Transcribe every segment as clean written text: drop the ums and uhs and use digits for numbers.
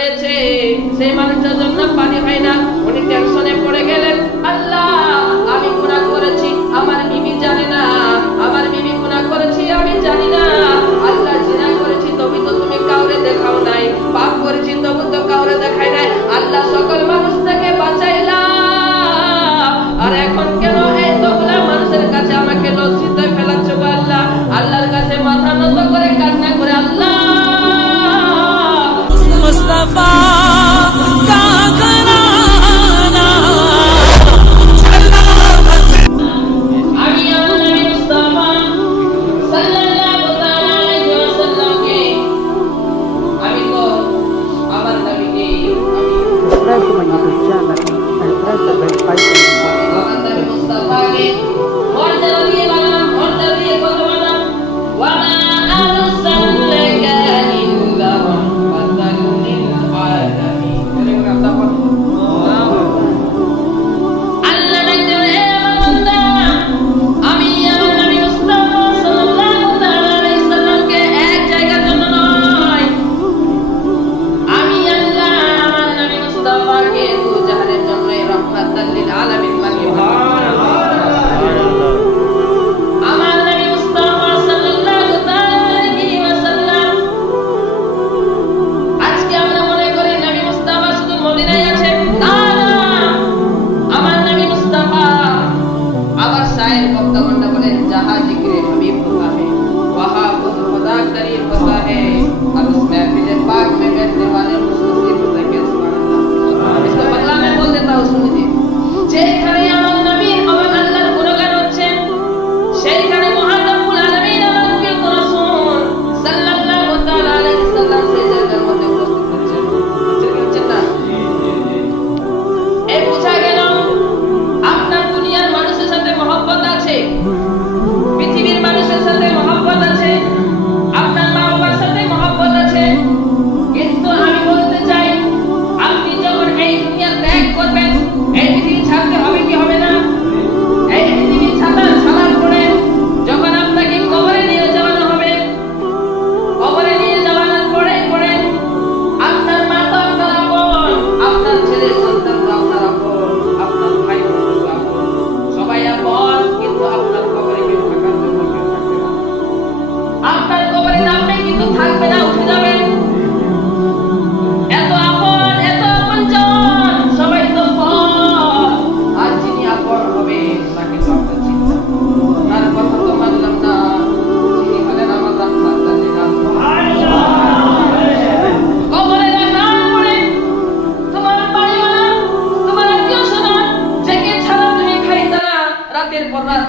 রয়েছে সেই মানুষটার জন্য পানি হয় না। উনি টেনশনে পড়ে গেলেন, আল্লাহ আমি গুনাহ করেছি, আমার বিবি জানে না, আমার বিবি গুনাহ করেছি আমি জানি না, আল্লাহ জিনা করেছি তবে তো তুমি কাউরে দেখাও নাই, পাপ করেছি তবে তো কাউরে দেখাই নাই, আল্লাহ সকল মানুষ থেকে বাঁচাইলা, আর এখন কেন এই তোমরা মানুষের কাছে আমাকে লজ্জিত ফেলাচ্ছ গো আল্লাহ। আল্লাহর কাছে মাথা নত করে কান্না করে আল্লাহ মুস্তাফা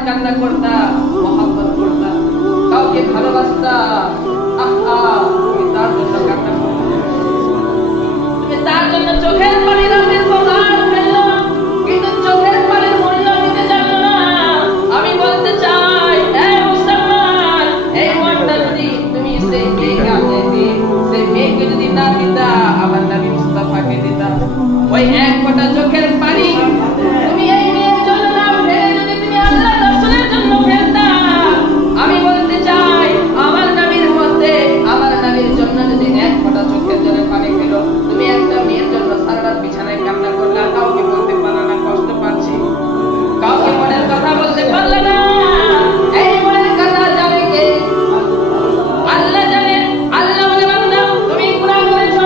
কান্না করতা, মহব্বত করতা, কাউকে ভালোবাসতা, তুমি তার জন্য কান্না করতে, তুমি তার জন্য চোখের পানি রাতের পর রাত ফেললো, কিন্তু চোখের পানির মূল্য দিতে জানো না। আমি বলতে চাই এই মুসলমান, এই মনটা যদি তুমি সেই মেয়েকে যদি না দিতা, আমার নবী মুস্তাফাকে দিতা, ওই এক ফোঁটা চোখের পানি তুমি এই মেয়ের জন্য না ফেলে যদি তুমি আল্লাহ রাসূলের জন্য ফেলতা, আমি বলতে চাই আমার নবীর মধ্যে, আমার নবীর জন্য যদি এক ফোঁটা চোখের জলে পানি ফেলো, তুমি একটা মেয়ের জন্য সারা রাত বিছানায় কান্না করলা, কাউকে বলতে পারলা না কষ্ট পাচ্ছি, কাউকে মনের কথা বলতে পারলা না, এই মনের কথা জানে কে? আল্লাহ জানে। আল্লাহ বলে বান্দা তুমি গুনাহ করেছো,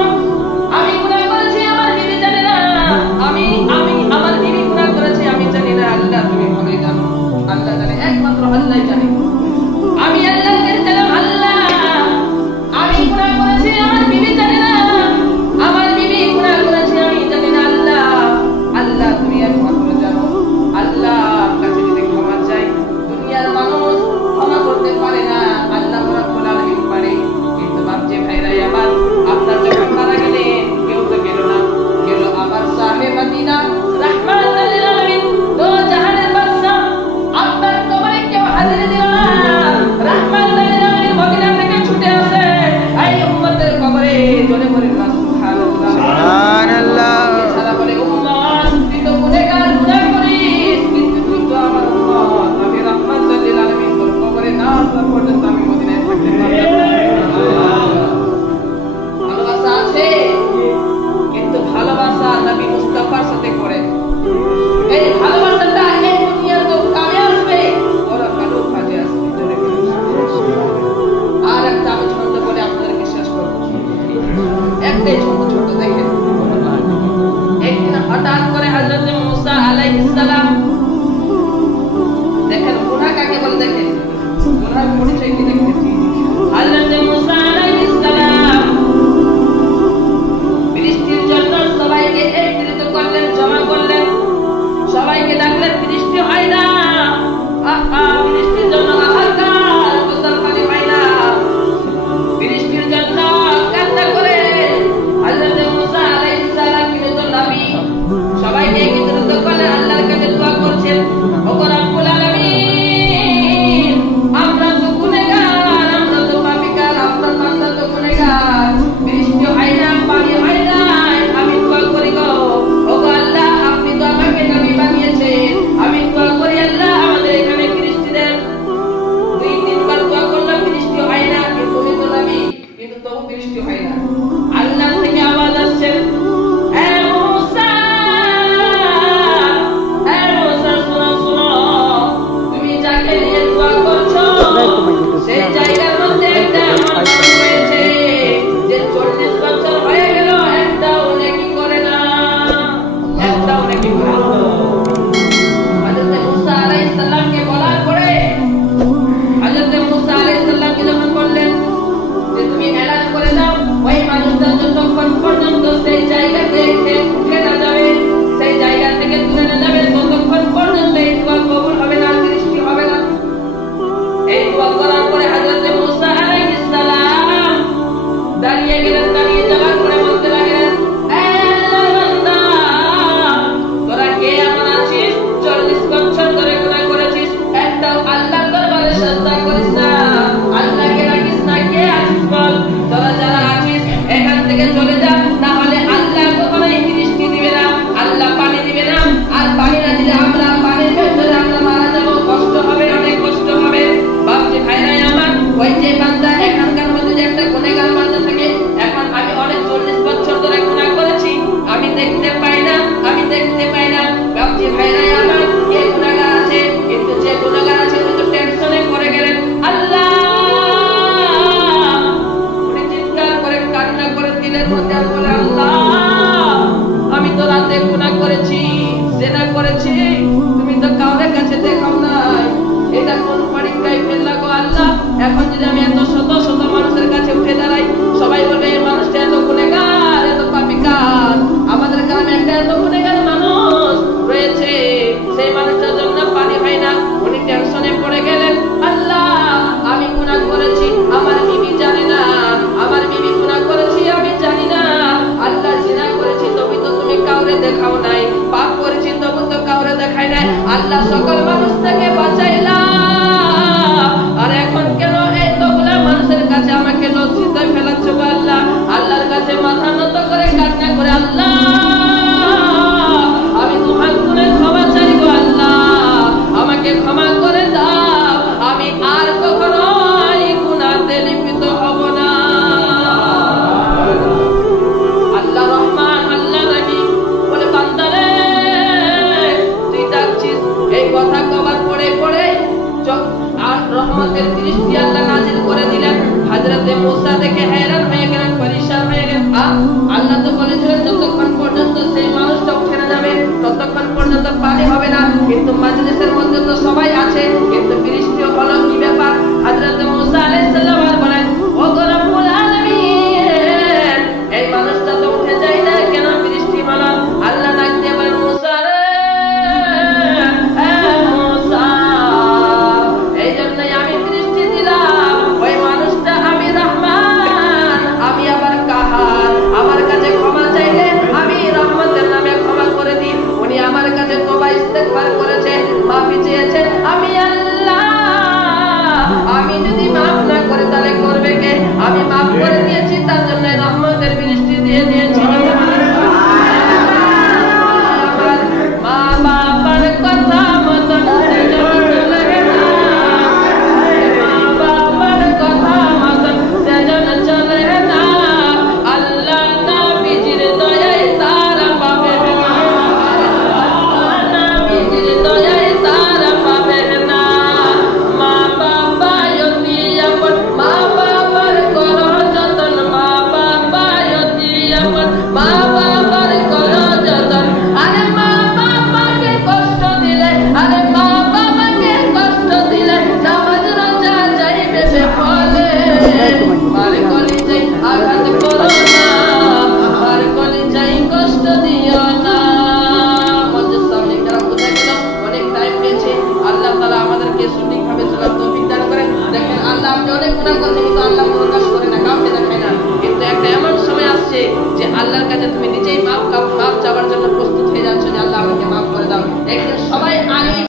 আমি গুনাহ করেছি, আমার বিবি জানে না, আমি একটাই ছোট ছোট দেখেন। একদিন হঠাৎ করে হযরত মুসা আলাইহিস সালাম, দেখেন গুনাহ কাকে বলে, দেখেন গুনাহর পরিচয় কি দেখেন। হযরত মুসা আলাইহিস সালাম বৃষ্টির জন্য সবাইকে একত্রিত করলেন, জমা করলেন, সবাইকে ডাকলেন, বৃষ্টি হয় না, বৃষ্টির জন্য হাহাকার, গোসল পানি হয় না, বৃষ্টির জন্য কান্না করে হযরত মুসা আলাইহিস সালাম কিন্তু নবী সবাইকে একত্রিত করলেন, আল্লাহর কাছে দোয়া করছেন, ওগো রব্বুল আলামিন, আমরা তো গুনাহগার, আমরা তো পাপিকার, আপনার বান্দা তো গুনাহগার, বৃষ্টি হয় না, পানি হয় না, আমি দোয়া করি গো, ওগো আল্লাহ, আপনি তো আমাকে নবী বানিয়েছেন, আমি দোয়া করি আল্লাহ আমাদের এখানে বৃষ্টি দেন। দুই তিনবার দোয়া করলাম, বৃষ্টি হয় না, কিন্তু উনি তো নবী, কিন্তু তবু বৃষ্টি হয় না। আল্লাহ থেকে আওয়াজ আসছে, এ মুসা, এ মুসা, শোনো শোনো, তুমি যাকে নিয়ে দোয়া করছো সেই জায়গার মধ্যে একটা মানুষ রয়েছে যে 40 বছর হয়ে গেল একটাও নেকি করে না, একটাও নেকি করে না। হযরত মুসা আলাইহিস সালামকে বলার পরে হযরত মুসা আলাইহিস সালামকে যখন বললেন যে তুমি এলান করে দাও, ওই মানুষটা যতক্ষণ পর্যন্ত সেই জায়গা থেকে উঠে না যাবে, সেই জায়গা থেকে তুলে না যাবে, ততক্ষণ পর্যন্ত এই দোয়া কবুল হবে না, বৃষ্টি হবে না। এই দোয়া করার পরে হযরত মুসা আলাইহিস সালাম দাঁড়িয়ে গেলেন, দাঁড়িয়ে যাওয়ার পরে বলতে লাগলেন, এ আল্লাহর বান্দা, তোরা কে এমন আছিস 40 বছর ধরে গুনাহ করেছিস, একটাও আল্লাহর দরবারে সাজদা করিস না, আল্লাহকে রাখিস না, কে আছিস বল? তোরা যারা আছিস এখান থেকে চলে যা, না হলে আল্লাহ কখনোই বৃষ্টি দিবে না, আল্লাহ পানি দিবে না, আর পানি না দিলে আমরা পানির ভেতরে আমরা মারা যাব, কষ্ট হবে, অনেক কষ্ট হবে। বাপজি ভাইরাই আমার, ওই যে বান্দা এখানকার মধ্যে যে একটা গুনাহগার বান্দা থাকে, এখন আমি অনেক 40 বছর ধরে গুনাহ করেছি, আমি দেখতে পাই না, আমি দেখতে পাই না। বাপজি ভাইরাই আমার, কে গুনাহগার আছে, কিন্তু যে গুনাহগার আছে উনি তো টেনশনে পড়ে গেলেন, আল্লাহ, উনি চিৎকার করে কান্না করে দিলেন মধ্যে আর বলে, আল্লাহ, আমি তো রাতে গুনাহ করেছি, জিনা করেছি, তুমি তো কাউরে কাছে দেখাও নাই, এটা কোন পরীক্ষায় ফেললা গো আল্লাহ। এখন যদি আমি এত শত শত মানুষের কাছে উঠে দাঁড়াই, সবাই বলবে এই মানুষটা এত গুনাহগার, এত পাপিকার, আমাদের গ্রামে একটা এত গুনাহগার মানুষ রয়েছে, সেই মানুষটার জন্য পানি হয় না। উনি টেনশনে পড়ে গেলেন, আল্লাহ, আমি গুনাহ করেছি, আমার বিবি জানে না, আমার বিবি গুনাহ করেছি, আমি জানি না, আল্লাহ, জিনা করেছি তবে তো তুমি কাউরে দেখাও নাই, পাপ করেছি তবু তো কাউরে দেখাই নাই, আল্লাহ, সকল মানুষ থেকে বাঁচাইলা, আর এখন কেন এতগুলা মানুষের কাছে আমাকে লজ্জিত ফেলাচ্ছ গো আল্লাহ? আল্লাহর কাছে মাথা নত করে কান্না করে, আল্লাহ, আমি তোমার গুনাহ ক্ষমা চাই গো আল্লাহ, আমাকে ক্ষমা করে দাও, আমি আর কখনো এই গুনাহতে লিপ্ত হব না। আল্লাহ রহমান, আল্লাহ রহিম বলে, বান্দারে তুই ডাকছিস, এই কথা কবার পরে পরে আর রহমতের দৃষ্টি আল্লাহ নাজিল করে দিলেন। হযরত মুসা দেখে हैरान হয়ে গেলেন, পরেশান হয়ে গেলেন। আল্লাহ তো বলেছিলেন যতক্ষণ পর্যন্ত সেই মানুষটা উঠে না যাবে ততক্ষণ পর্যন্ত পানি হবে না, কিন্তু মাজলিসের মধ্যে তো সবাই আছে, কিন্তু বৃষ্টি হলো কি ব্যাপার? হযরত মুসা আলাইহিস সালাম বলেন, ওগো রব্বুল আলামিন, এই মানুষটা তো উঠে যায় না, কেন বৃষ্টি হলো? আল্লাহ ডাক দিয়ে বলেন, মুসা রে, মুসা, এই জন্যই আমি বৃষ্টি দিলাম, ওই মানুষটা আমি রহমান, আমি আবার কাহার, আমার কাছে ক্ষমা চাইলে আমি রহমতের নামে ক্ষমা করে দিই, উনি আমার কাছে তওবা ইস্তেগফার করেছে, গুনাহ করছে কিন্তু আল্লাহ প্রকাশ করে না, কাউকে দেখায় না। কিন্তু একটা এমন সময় আসছে যে আল্লাহর কাছে তুমি নিজেই মাপ